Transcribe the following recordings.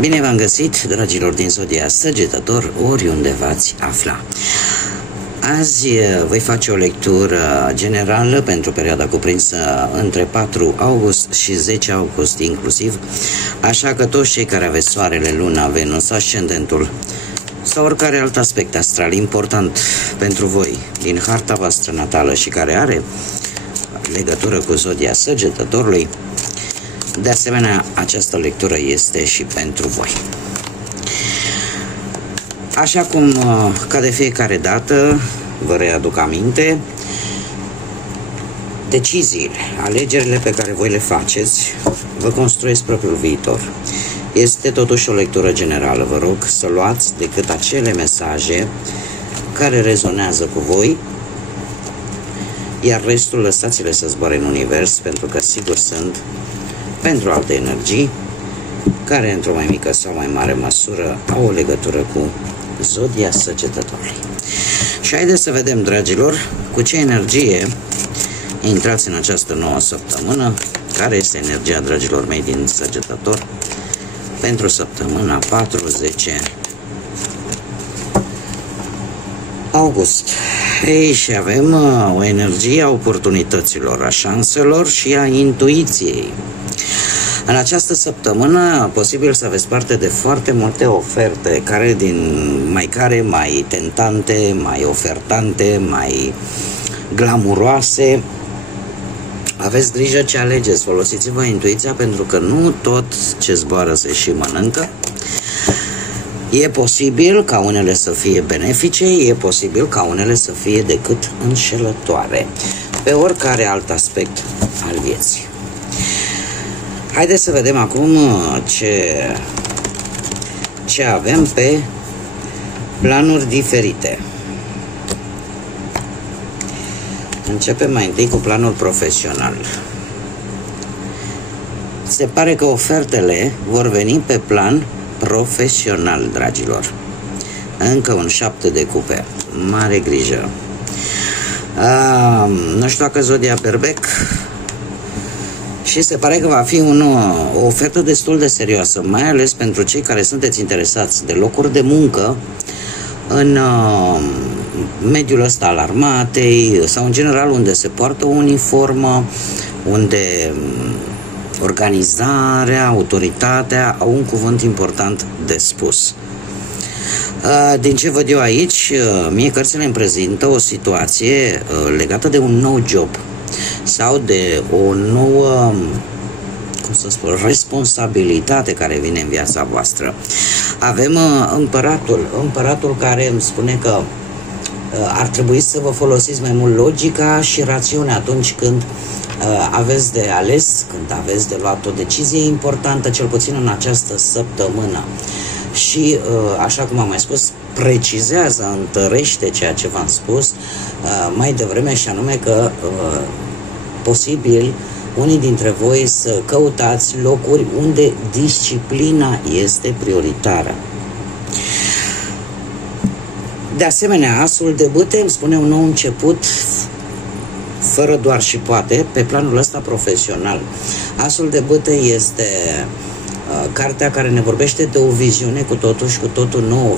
Bine v-am găsit, dragilor din Zodia Săgetător, oriunde v-ați afla. Azi voi face o lectură generală pentru perioada cuprinsă între 4 august și 10 august inclusiv, așa că toți cei care aveți soarele, luna, Venus, ascendentul sau oricare alt aspect astral important pentru voi din harta voastră natală și care are legătură cu Zodia Săgetătorului, de asemenea, această lectură este și pentru voi. Așa cum, ca de fiecare dată, vă readuc aminte, deciziile, alegerile pe care voi le faceți, vă construiesc propriul viitor. Este totuși o lectură generală, vă rog să luați decât acele mesaje care rezonează cu voi, iar restul lăsați-le să zboare în univers, pentru că sigur sunt pentru alte energii care într-o mai mică sau mai mare măsură au o legătură cu Zodia Săgetătorului. Și haideți să vedem, dragilor, cu ce energie intrați în această nouă săptămână, care este energia, dragilor mei, din Săgetător pentru săptămâna 4-10 august. Ei, și avem o energie a oportunităților, a șanselor și a intuiției. În această săptămână, posibil să aveți parte de foarte multe oferte, mai tentante, mai ofertante, mai glamuroase. Aveți grijă ce alegeți, folosiți-vă intuiția, pentru că nu tot ce zboară se și mănâncă. E posibil ca unele să fie benefice, e posibil ca unele să fie decât înșelătoare, pe oricare alt aspect al vieții. Haideți să vedem acum ce avem pe planuri diferite. Începem mai întâi cu planul profesional. Se pare că ofertele vor veni pe plan profesional, dragilor. Încă un 7 de cupe. Mare grijă. Nu știu dacă Zodia Berbec. Și se pare că va fi o ofertă destul de serioasă, mai ales pentru cei care sunteți interesați de locuri de muncă în mediul ăsta al armatei sau în general unde se poartă o uniformă, unde organizarea, autoritatea au un cuvânt important de spus. Din ce văd eu aici, mie cărțile îmi prezintă o situație legată de un nou job sau de o nouă, responsabilitate care vine în viața voastră. Avem împăratul care îmi spune că ar trebui să vă folosiți mai mult logica și rațiunea atunci când aveți de ales, când aveți de luat o decizie importantă, cel puțin în această săptămână. Și, așa cum am mai spus, precizează, întărește ceea ce v-am spus mai devreme, și anume că posibil unii dintre voi să căutați locuri unde disciplina este prioritară. De asemenea, asul de bâte îmi spune un nou început, fără doar și poate, pe planul ăsta profesional. Asul de bâte este cartea care ne vorbește de o viziune cu totul și cu totul nouă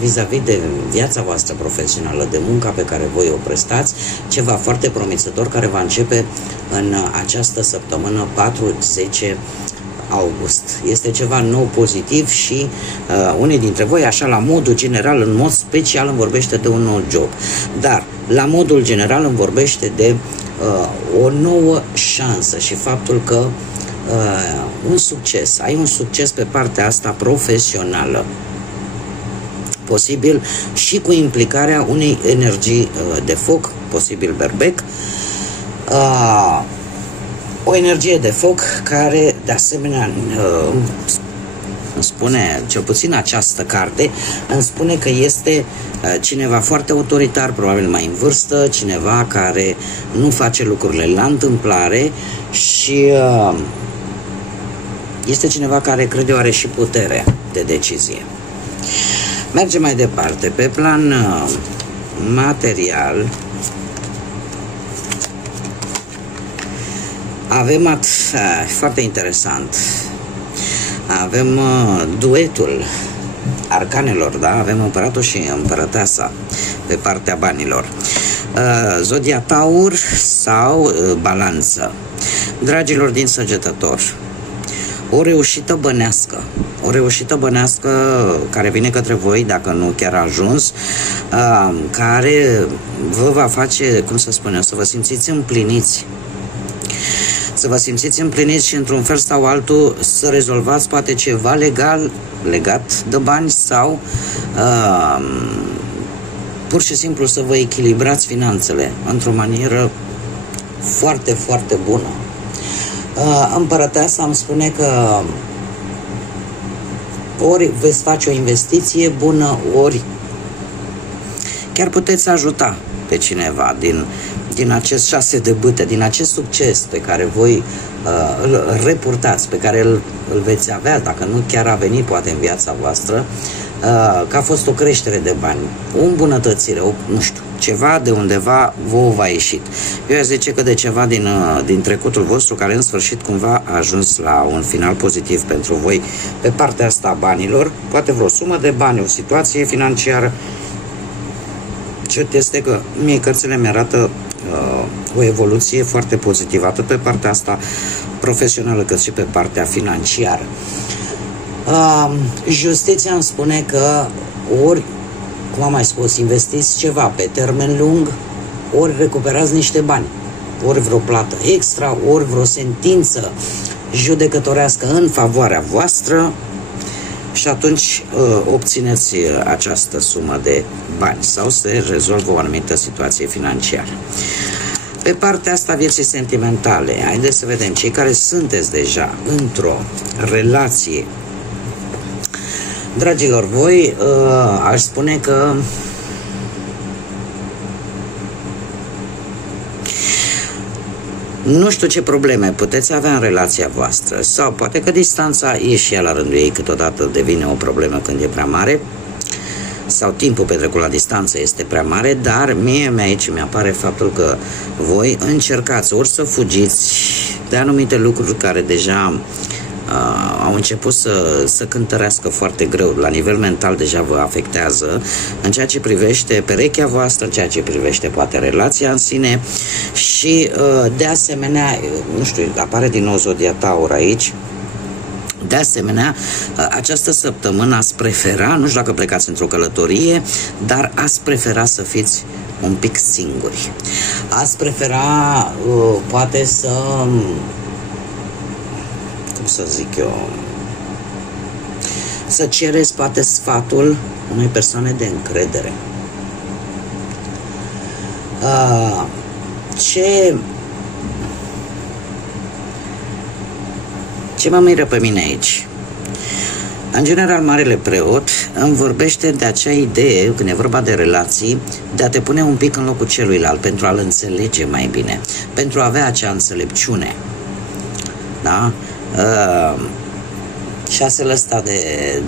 vis-a-vis de viața voastră profesională, de munca pe care voi o prestați, ceva foarte promițător care va începe în această săptămână 4-10 august. Este ceva nou, pozitiv și unii dintre voi, așa la modul general, în mod special îmi vorbește de un nou job. Dar la modul general îmi vorbește de o nouă șansă și faptul că un succes, ai un succes pe partea asta profesională, posibil și cu implicarea unei energii de foc, posibil berbec, o energie de foc care de asemenea îmi spune, cel puțin această carte îmi spune că este cineva foarte autoritar, probabil mai în vârstă, cineva care nu face lucrurile la întâmplare și este cineva care, cred eu, are și putere de decizie. Mergem mai departe. Pe plan material avem foarte interesant. Avem duetul arcanelor, da? Avem împăratul și împărăteasa pe partea banilor. Zodia Taur sau Balanță. Dragilor din Săgetător, o reușită bănească, care vine către voi, dacă nu chiar a ajuns, care vă va face, cum să spun eu, să vă simțiți împliniți. Să vă simțiți împliniți și într-un fel sau altul să rezolvați poate ceva legat de bani sau pur și simplu să vă echilibrați finanțele într-o manieră foarte, foarte bună. Împărăteasa îmi spune că ori veți face o investiție bună, ori chiar puteți ajuta pe cineva din acest 6 de bâte, din acest succes pe care voi îl repurtați, pe care îl veți avea, dacă nu chiar a venit poate în viața voastră, că a fost o creștere de bani, o îmbunătățire, nu știu, ceva de undeva vouă va ieșit. Eu aș zice că de ceva din trecutul vostru care în sfârșit cumva a ajuns la un final pozitiv pentru voi pe partea asta a banilor, poate vreo sumă de bani, o situație financiară. Cert este că mie cărțile mi-arată o evoluție foarte pozitivă, atât pe partea asta profesională cât și pe partea financiară. Justiția îmi spune că ori, cum am mai spus, investiți ceva pe termen lung, ori recuperați niște bani, ori vreo plată extra, ori vreo sentință judecătorească în favoarea voastră și atunci obțineți această sumă de bani sau se rezolvă o anumită situație financiară. Pe partea asta vieții sentimentale, haideți să vedem, cei care sunteți deja într-o relație, dragilor, voi aș spune că nu știu ce probleme puteți avea în relația voastră sau poate că distanța e și ea la rândul ei, câteodată devine o problemă când e prea mare sau timpul petrecut la distanță este prea mare, dar mie aici mi-apare faptul că voi încercați ori să fugiți de anumite lucruri care deja au început să cântărească foarte greu, la nivel mental deja vă afectează în ceea ce privește perechea voastră, în ceea ce privește poate relația în sine și de asemenea, nu știu, apare din nou Zodia Taur aici. De asemenea, această săptămână ați prefera, nu știu dacă plecați într-o călătorie, dar ați prefera să fiți un pic singuri. Ați prefera poate să zic eu, să cereți poate sfatul unei persoane de încredere. Ce mă miră pe mine aici? În general, Marele Preot îmi vorbește de acea idee, când e vorba de relații, de a te pune un pic în locul celuilalt, pentru a-l înțelege mai bine, pentru a avea acea înțelepciune. Da? Șasele ăsta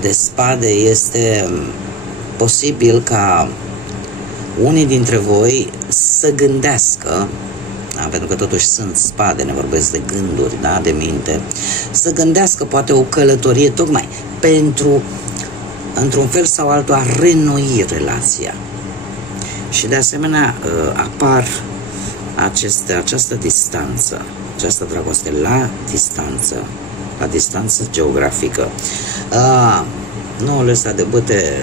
de spade este posibil ca unii dintre voi să gândească, da, pentru că totuși sunt spade, ne vorbesc de gânduri, da, de minte, să gândească poate o călătorie tocmai pentru, într-un fel sau altul, a renoi relația. Și de asemenea apar această distanță, această dragoste la distanță geografică. Noul ăsta de bâte,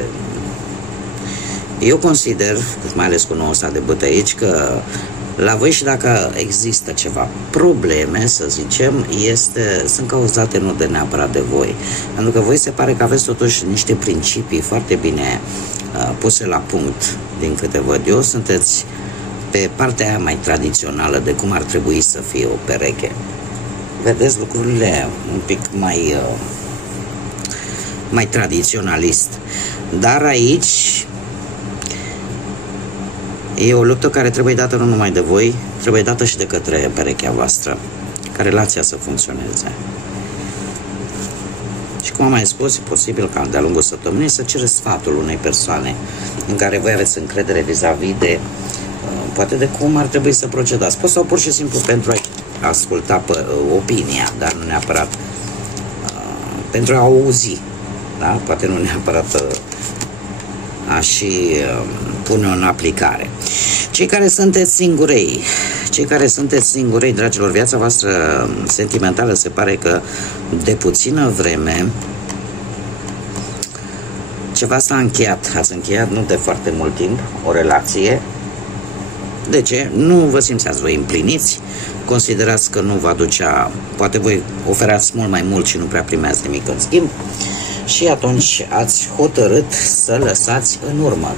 eu consider, mai ales cu noul ăsta de bâte aici, că la voi și dacă există ceva probleme, să zicem, sunt cauzate nu de neapărat de voi. Pentru că voi se pare că aveți totuși niște principii foarte bine puse la punct, din câte văd eu, sunteți pe partea aia mai tradițională de cum ar trebui să fie o pereche. Vedeți lucrurile un pic mai tradiționalist. Dar aici e o luptă care trebuie dată nu numai de voi, trebuie dată și de către perechea voastră, ca relația să funcționeze. Și cum am mai spus, e posibil ca de-a lungul săptămânii să cereți sfatul unei persoane în care voi aveți încredere vis-a-vis de poate de cum ar trebui să procedați. Sau pur și simplu pentru a asculta opinia, dar nu neapărat pentru a auzi, da? Poate nu neapărat a și pune-o în aplicare. Cei care sunteți singurei, dragilor, viața voastră sentimentală se pare că de puțină vreme ceva s-a încheiat. Ați încheiat nu de foarte mult timp o relație. De ce? Nu vă simțeați voi împliniți, considerați că nu vă aducea, poate voi oferați mult mai mult și nu prea primeați nimic în schimb și atunci ați hotărât să lăsați în urmă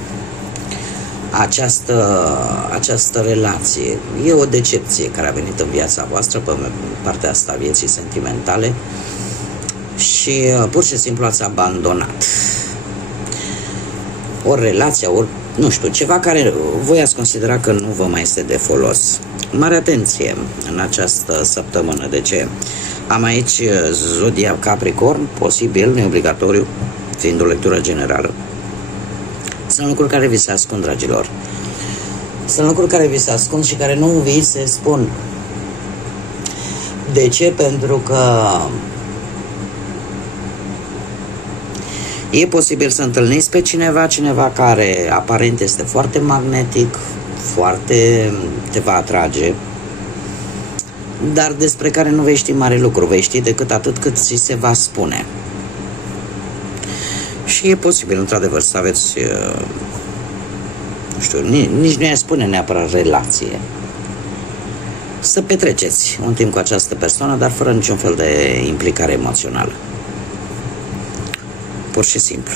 această relație. E o decepție care a venit în viața voastră pe partea asta a vieții sentimentale și pur și simplu ați abandonat o relație, ori nu știu, ceva care voi ați considera că nu vă mai este de folos. Mare atenție în această săptămână. De ce? Am aici Zodia Capricorn, posibil, neobligatoriu, fiind o lectură generală. Sunt lucruri care vi se ascund, dragilor. Sunt lucruri care vi se ascund și care nu vi se spun. De ce? Pentru că e posibil să întâlniți pe cineva care aparent este foarte magnetic, te va atrage, dar despre care nu vei ști mare lucru, vei ști decât atât cât ți se va spune. Și e posibil, într-adevăr, să aveți, nu știu, nici nu i-aș spune neapărat relație. Să petreceți un timp cu această persoană, dar fără niciun fel de implicare emoțională. Pur și simplu.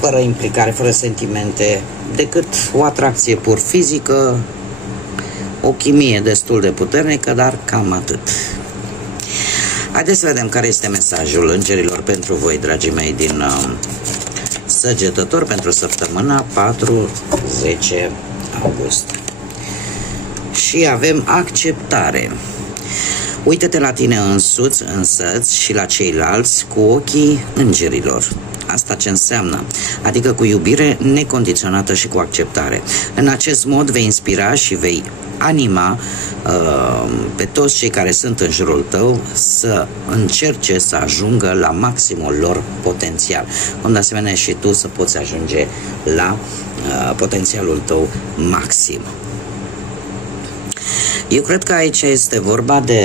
Fără implicare, fără sentimente, decât o atracție pur fizică, o chimie destul de puternică, dar cam atât. Haideți să vedem care este mesajul îngerilor pentru voi, dragii mei, din Săgetător pentru săptămâna 4-10 august. Și avem acceptare. Uită-te la tine însăți și la ceilalți cu ochii îngerilor. Asta ce înseamnă? Adică cu iubire necondiționată și cu acceptare. În acest mod vei inspira și vei anima pe toți cei care sunt în jurul tău să încerce să ajungă la maximul lor potențial. Cum de asemenea și tu să poți ajunge la potențialul tău maxim. Eu cred că aici este vorba de,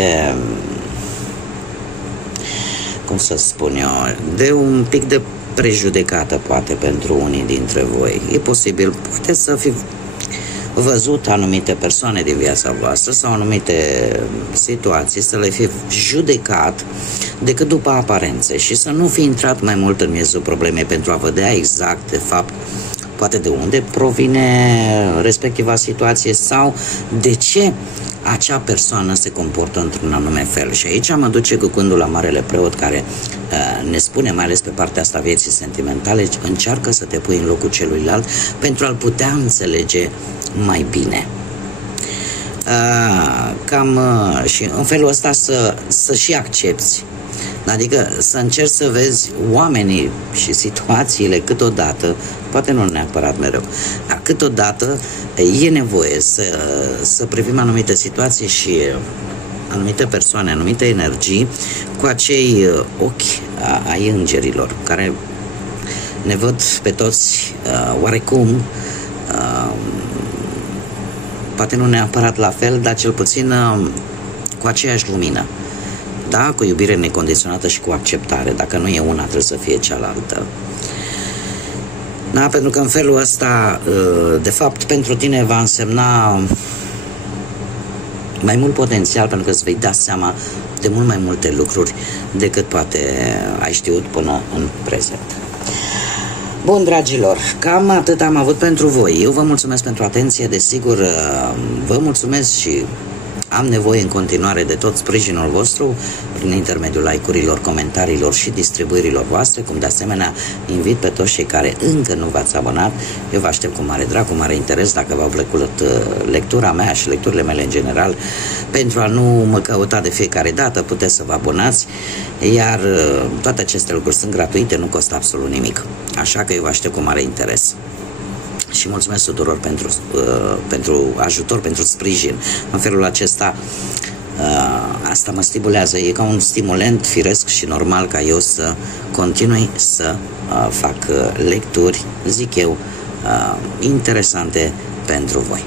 cum să spun eu, de un pic de prejudecată, poate, pentru unii dintre voi. E posibil, poate să fi văzut anumite persoane din viața voastră sau anumite situații, să le fi judecat decât după aparențe și să nu fi intrat mai mult în miezul problemei pentru a vedea exact, de fapt, poate de unde provine respectiva situație sau de ce acea persoană se comportă într-un anume fel. Și aici mă duce cu gândul la Marele Preot, care ne spune, mai ales pe partea asta vieții sentimentale, încearcă să te pui în locul celuilalt pentru a-l putea înțelege mai bine. Și în felul ăsta să și accepți. Adică să încerci să vezi oamenii și situațiile câteodată, poate nu neapărat mereu, dar câteodată e nevoie să privim anumite situații și anumite persoane, anumite energii cu acei ochi ai îngerilor, care ne văd pe toți oarecum, poate nu neapărat la fel, dar cel puțin cu aceeași lumină. Da, cu iubire necondiționată și cu acceptare. Dacă nu e una, trebuie să fie cealaltă. Da, pentru că în felul ăsta, de fapt, pentru tine va însemna mai mult potențial, pentru că îți vei da seama de mult mai multe lucruri decât poate ai știut până în prezent. Bun, dragilor, cam atât am avut pentru voi. Eu vă mulțumesc pentru atenție, desigur, vă mulțumesc și am nevoie în continuare de tot sprijinul vostru prin intermediul like-urilor, comentariilor și distribuirilor voastre, cum de asemenea invit pe toți cei care încă nu v-ați abonat. Eu vă aștept cu mare drag, cu mare interes, dacă v-au plăcut lectura mea și lecturile mele în general. Pentru a nu mă căuta de fiecare dată, puteți să vă abonați, iar toate aceste lucruri sunt gratuite, nu costă absolut nimic. Așa că eu vă aștept cu mare interes. Și mulțumesc tuturor pentru ajutor, pentru sprijin. În felul acesta asta mă stimulează, e ca un stimulent firesc și normal ca eu să continui să fac lecturi, zic eu, interesante pentru voi.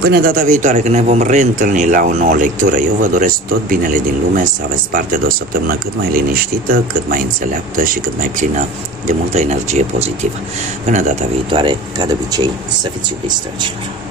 Până data viitoare, când ne vom reîntâlni la o nouă lectură, eu vă doresc tot binele din lume, să aveți parte de o săptămână cât mai liniștită, cât mai înțeleaptă și cât mai plină de multă energie pozitivă. Până data viitoare, ca de obicei, să fiți iubiți, dragilor!